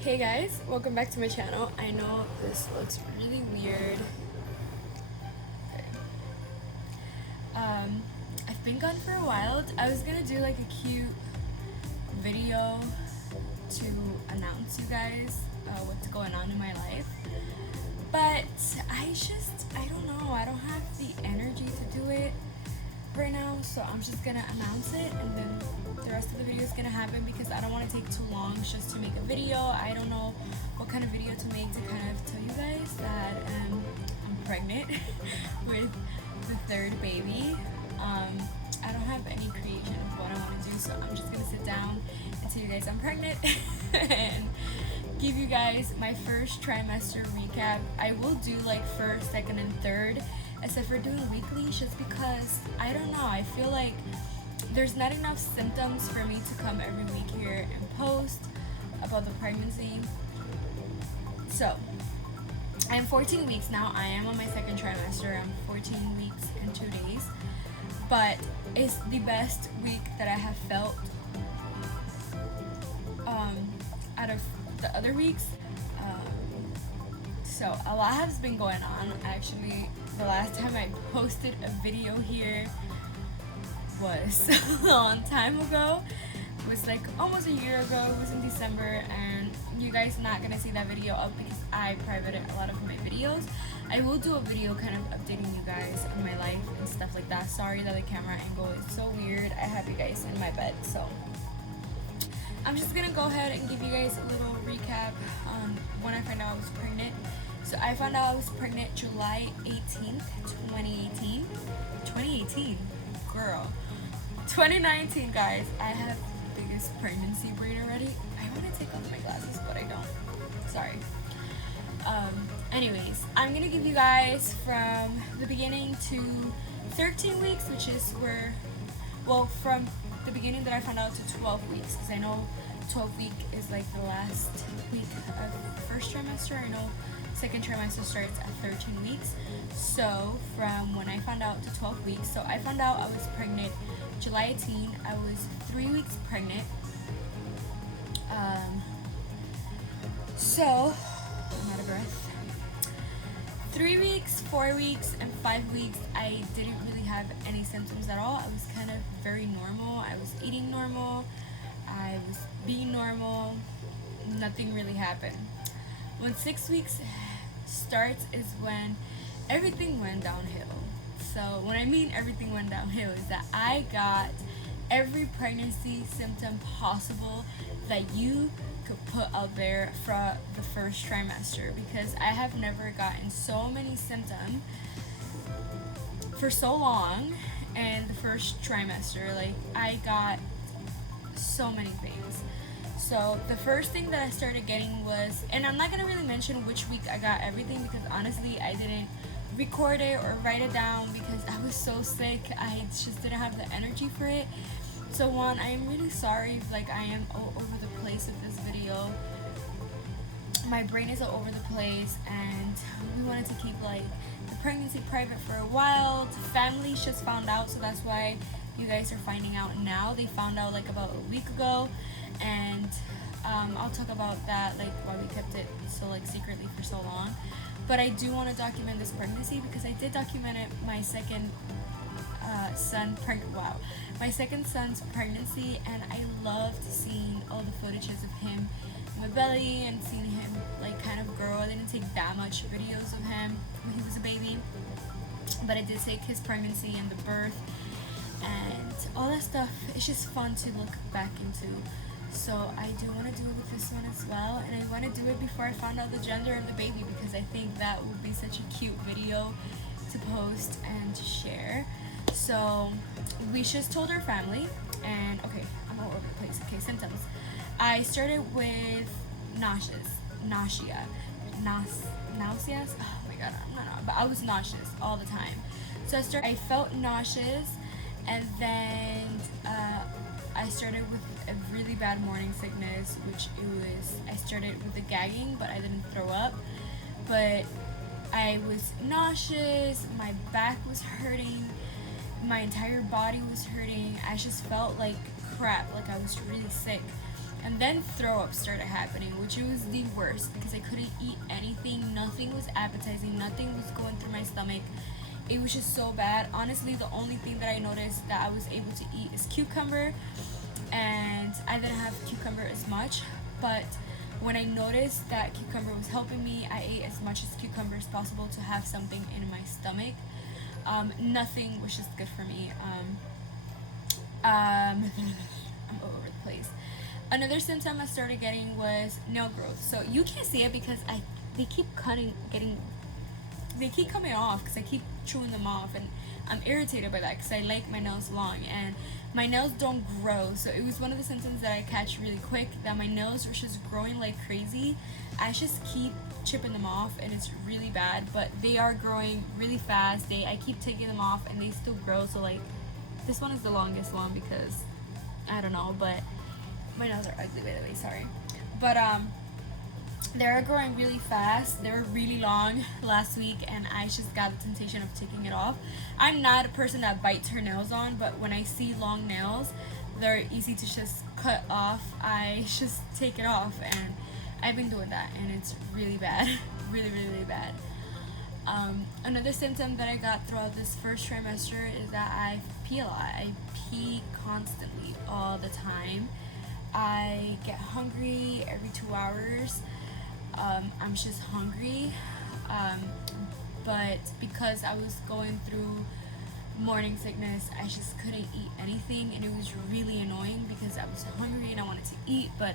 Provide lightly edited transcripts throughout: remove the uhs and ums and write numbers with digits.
Hey guys, welcome back to my channel. I know this looks really weird. Okay. I've been gone for a while. I was gonna do like a cute video to announce you guys what's going on in my life, but I don't know, I don't have the energy to do it right now, so I'm just gonna announce it and then the rest of the video is gonna happen because I don't want to take too long just to make a video. I don't know what kind of video to make to kind of tell you guys that I'm pregnant with the third baby. I don't have any creation of what I want to do, so I'm just gonna sit down and tell you guys I'm pregnant and give you guys my first trimester recap. I will do like first, second, and third, except for doing weekly, just because I don't know, I feel like there's not enough symptoms for me to come every week here and post about the pregnancy. So I'm 14 weeks now. I am on my second trimester. I'm 14 weeks and 2 days, but it's the best week that I have felt out of the other weeks. So a lot has been going on. Actually, the last time I posted a video here was a long time ago. It was like almost a year ago. It was in December, and you guys are not gonna see that video up because I privated a lot of my videos. I will do a video kind of updating you guys on my life and stuff like that. Sorry that the camera angle is so weird. I have you guys in my bed, so I'm just gonna go ahead and give you guys a little recap on when I found out I was pregnant. So I found out I was pregnant July 18th, 2018. 2018, girl. 2019, guys. I have the biggest pregnancy brain already. I want to take off my glasses, but I don't. Sorry. Anyways, I'm gonna give you guys from the beginning to 13 weeks, which is where, well, from the beginning that I found out to 12 weeks, because I know 12 week is like the last week of the first trimester. I know second trimester starts at 13 weeks. So from when I found out to 12 weeks, so I found out I was pregnant July 18. I was 3 weeks pregnant. So I'm out of breath. 3 weeks, 4 weeks, and 5 weeks, I didn't really have any symptoms at all. I was kind of very normal. I was eating normal. I was being normal. Nothing really happened. When 6 weeks starts is when everything went downhill. So when I mean everything went downhill is that I got every pregnancy symptom possible that you could put out there for the first trimester, because I have never gotten so many symptoms for so long in the first trimester. Like, I got so many things. So the first thing that I started getting was, and I'm not gonna really mention which week I got everything because honestly I didn't record it or write it down because I was so sick. I just didn't have the energy for it. So one, I am really sorry if like I am all over the place with this video. My brain is all over the place, and we wanted to keep like the pregnancy private for a while. The family just found out, so that's why you guys are finding out now. They found out like about a week ago, and I'll talk about that, like why we kept it so like secretly for so long. But I do want to document this pregnancy because I did document it my second my second son's pregnancy, and I loved seeing all the footages of him in my belly and seeing him like kind of grow. I didn't take that much videos of him when he was a baby, but I did take his pregnancy and the birth and all that stuff. It's just fun to look back into. So I do want to do it with this one as well, and I want to do it before I found out the gender of the baby because I think that would be such a cute video to post and to share. So we just told our family, and okay, I'm all over the place. Okay, symptoms. I started with nausea. Nauseous? Oh my god, I'm not, but I was nauseous all the time. So I felt nauseous, and then I started with a really bad morning sickness, I started with the gagging, but I didn't throw up. But I was nauseous, my back was hurting, my entire body was hurting. I just felt like crap, like I was really sick. And then throw up started happening, which was the worst because I couldn't eat anything. Nothing was appetizing. Nothing was going through my stomach. It was just so bad. Honestly, the only thing that I noticed that I was able to eat is cucumber, and I didn't have cucumber as much. But when I noticed that cucumber was helping me, I ate as much as cucumber as possible to have something in my stomach. Nothing was just good for me. I'm all over the place. Another symptom I started getting was nail growth. So you can't see it because they keep they keep coming off because I keep chewing them off, and I'm irritated by that because I like my nails long and my nails don't grow. So it was one of the symptoms that I catch really quick, that my nails were just growing like crazy. I just keep chipping them off and it's really bad, but they are growing really fast. I keep taking them off and they still grow. So like this one is the longest one because I don't know, but my nails are ugly, by the way, sorry. But they're growing really fast. They were really long last week and I just got the temptation of taking it off. I'm not a person that bites her nails on, but when I see long nails, they're easy to just cut off. I just take it off, and I've been doing that and it's really bad. Really, really, really bad. Another symptom that I got throughout this first trimester is that I pee a lot. I pee constantly all the time. I get hungry every 2 hours. I'm just hungry. But because I was going through morning sickness, I just couldn't eat anything, and it was really annoying because I was hungry and I wanted to eat, but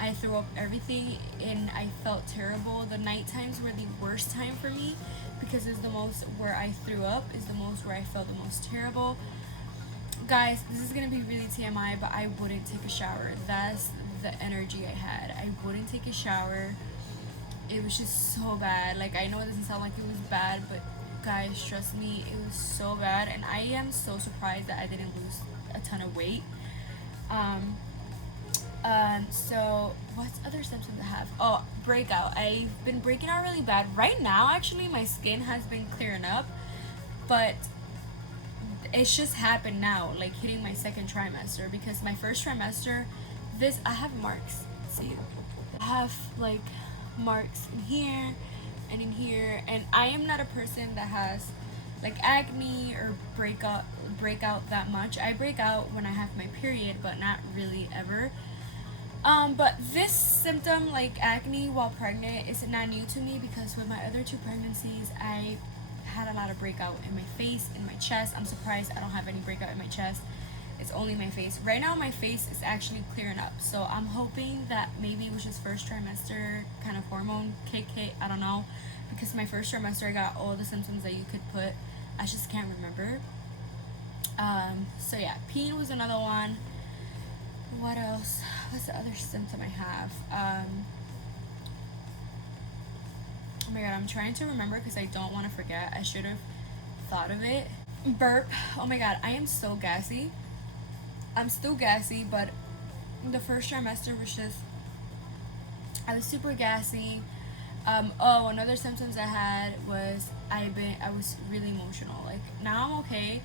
I threw up everything and I felt terrible. The night times were the worst time for me because it's the most where I threw up, is the most where I felt the most terrible. Guys, this is gonna be really TMI, but I wouldn't take a shower. That's the energy I had. I wouldn't take a shower. It was just so bad. Like, I know it doesn't sound like it was bad, but guys, trust me, it was so bad, and I am so surprised that I didn't lose a ton of weight. So what's other symptoms I have? Oh, breakout. I've been breaking out really bad. Right now, actually, my skin has been clearing up, but it's just happened now, like hitting my second trimester, because my first trimester, I have marks. See, I have like marks in here and in here, and I am not a person that has like acne or breakout that much. I break out when I have my period, but not really ever. But this symptom, like acne while pregnant, is not new to me because with my other two pregnancies, I had a lot of breakout in my face, in my chest. I'm surprised I don't have any breakout in my chest. It's only my face. Right now, my face is actually clearing up. So I'm hoping that maybe it was just first trimester kind of hormone kick hit. I don't know. Because my first trimester, I got all the symptoms that you could put. I just can't remember. So yeah, peeing was another one. What else? What's the other symptom I have? Oh my god, I'm trying to remember because I don't want to forget. I should have thought of it. Burp. Oh my god, I am so gassy. I'm still gassy, but the first trimester was just, I was super gassy. Oh, another symptoms I had was I was really emotional. Like, now I'm okay,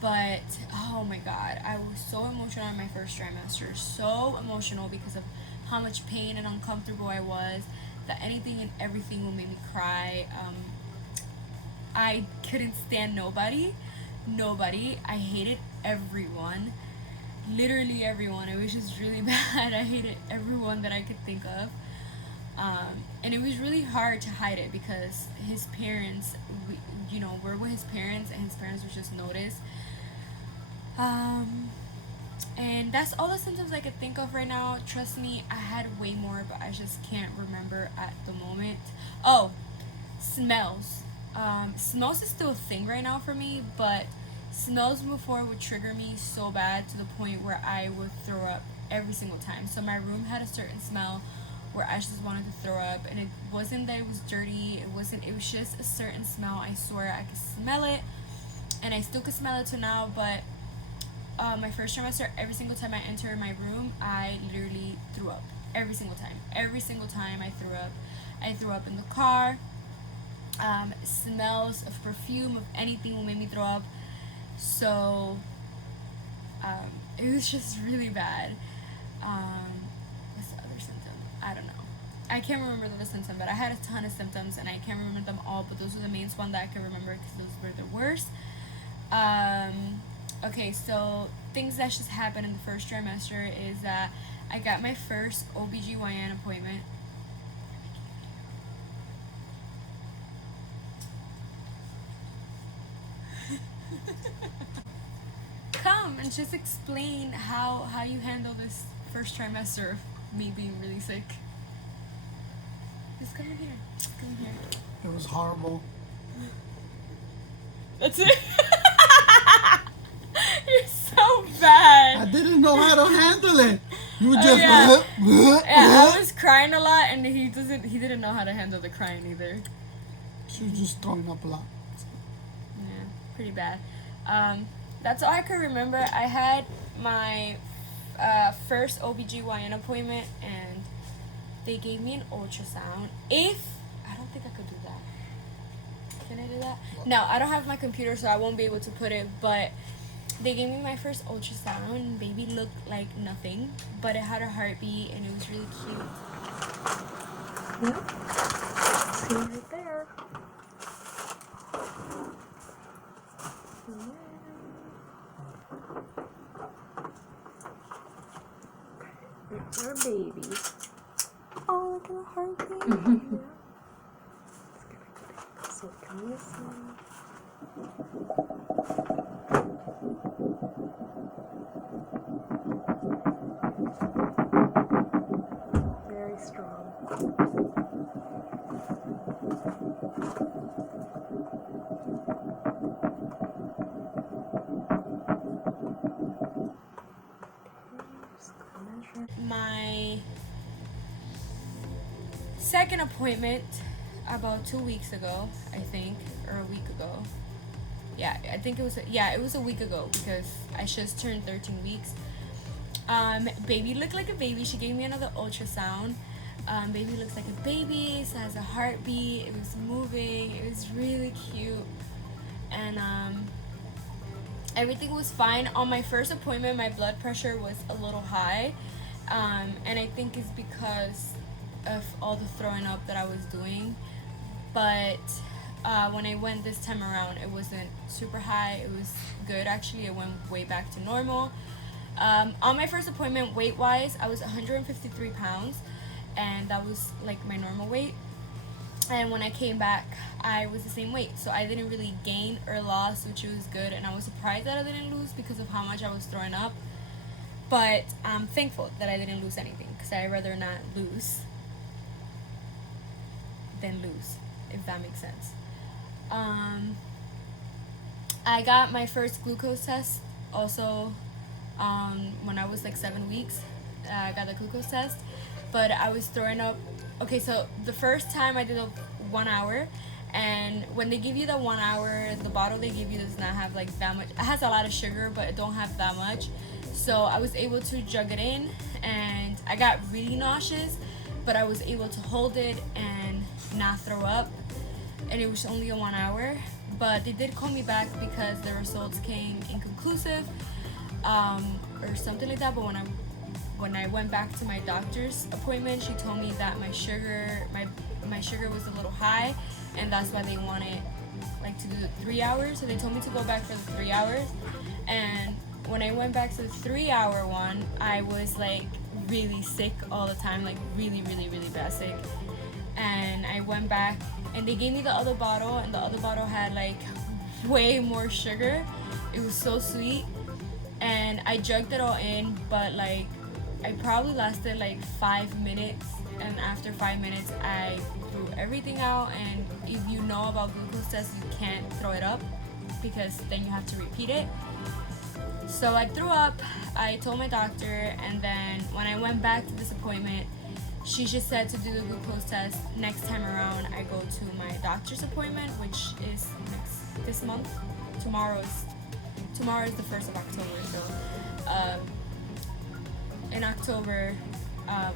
but oh my god, I was so emotional in my first trimester. So emotional because of how much pain and uncomfortable I was, that anything and everything would make me cry. I couldn't stand nobody. I hated everyone. Literally everyone. It was just really bad. I hated everyone that I could think of. And it was really hard to hide it because his parents, we're with his parents, and his parents would just notice. And that's all the symptoms I could think of right now. Trust me, I had way more, but I just can't remember at the moment. Oh, smells. Smells is still a thing right now for me, but smells before would trigger me so bad to the point where I would throw up every single time. So my room had a certain smell where I just wanted to throw up, and it wasn't that it was dirty, it was just a certain smell. I swear I could smell it, and I still could smell it to now. But my first trimester, every single time I enter my room, I literally threw up. Every single time I threw up in the car. Smells of perfume, of anything will make me throw up. So it was just really bad. I don't know. I can't remember the symptoms, but I had a ton of symptoms and I can't remember them all, but those were the main ones that I can remember because those were the worst. Okay, so things that just happened in the first trimester is that I got my first OBGYN appointment. Come and just explain how you handle this first trimester of me being really sick. Just come in here. Just come in here. It was horrible. That's it. You're so bad. I didn't know how to handle it. You were just yeah. I was crying a lot, and he didn't know how to handle the crying either. She was just throwing up a lot. Yeah, pretty bad. That's all I could remember. I had my first OBGYN appointment, and they gave me an ultrasound. I don't think I could do that. Can I do that? No, I don't have my computer, so I won't be able to put it, but they gave me my first ultrasound, and baby looked like nothing, but it had a heartbeat, and it was really cute. Yep. See right there. There's our baby. Oh, look at the heartbeat. Yeah. So can you listen? Very strong. My second appointment about 2 weeks ago, I think, or a week ago. Yeah, I think it was a week ago because I just turned 13 weeks. Baby looked like a baby. She gave me another ultrasound. Baby looks like a baby. It has a heartbeat. It was moving. It was really cute, and everything was fine. On my first appointment, my blood pressure was a little high, and I think it's because of all the throwing up that I was doing. But when I went this time around, it wasn't super high. It was good, actually. It went way back to normal. On my first appointment, weight-wise, I was 153 pounds, and that was like my normal weight. And when I came back, I was the same weight, so I didn't really gain or loss, which was good. And I was surprised that I didn't lose because of how much I was throwing up. But I'm thankful that I didn't lose anything, because I'd rather not lose than lose, if that makes sense. I got my first glucose test also when I was like 7 weeks. I got the glucose test, but I was throwing up. Okay, so the first time I did a 1 hour, and when they give you the 1 hour, the bottle they give you does not have like that much. It has a lot of sugar, but it don't have that much. So I was able to jug it in, and I got really nauseous, but I was able to hold it and not throw up. And it was only a 1 hour, but they did call me back because the results came inconclusive, or something like that. But when I went back to my doctor's appointment, she told me that my sugar was a little high, and that's why they wanted like to do the 3 hours. So they told me to go back for the 3 hours. And when I went back to the 3 hour one, I was like really sick all the time, like really, really, really bad sick. And I went back, and they gave me the other bottle, and the other bottle had like way more sugar. It was so sweet, and I jugged it all in, but like I probably lasted like 5 minutes, and after 5 minutes I threw everything out. And if you know about glucose tests, you can't throw it up because then you have to repeat it. So I threw up, I told my doctor, and then when I went back to this appointment, she just said to do the glucose test next time around. I go to my doctor's appointment, which is this month. Tomorrow is the 1st of October. So in October,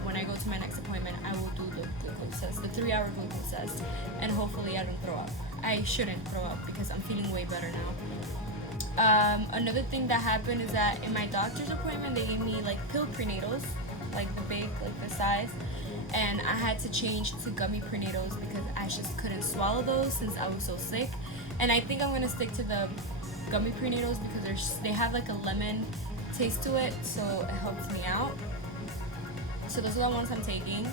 when I go to my next appointment, I will do the glucose test, the 3 hour glucose test, and hopefully I don't throw up. I shouldn't throw up because I'm feeling way better now. Another thing that happened is that in my doctor's appointment, they gave me like pill prenatals, like the big, like the size, and I had to change to gummy prenatals because I just couldn't swallow those since I was so sick. And I think I'm gonna stick to the gummy prenatals because they have like a lemon taste to it, so it helps me out. So those are the ones I'm taking,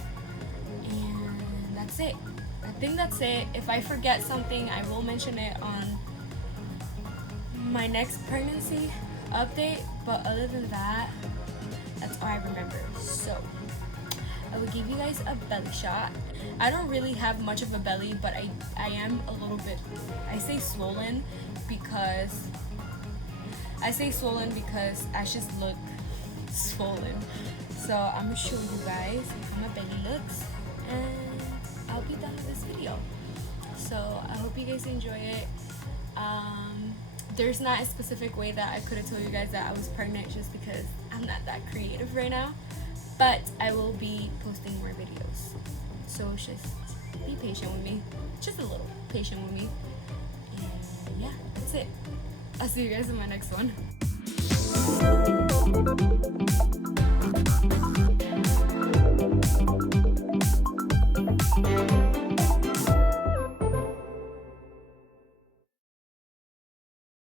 and that's it. I think that's it. If I forget something, I will mention it on my next pregnancy update, but other than that, that's all I remember. So I will give you guys a belly shot. I don't really have much of a belly, but I am a little bit, I say swollen because I just look swollen. So I'm gonna show you guys how my belly looks, and I'll be done with this video. So I hope you guys enjoy it. There's not a specific way that I could have told you guys that I was pregnant just because I'm not that creative right now, but I will be posting more videos, so just be patient with me, just a little patient with me, and yeah, that's it. I'll see you guys in my next one.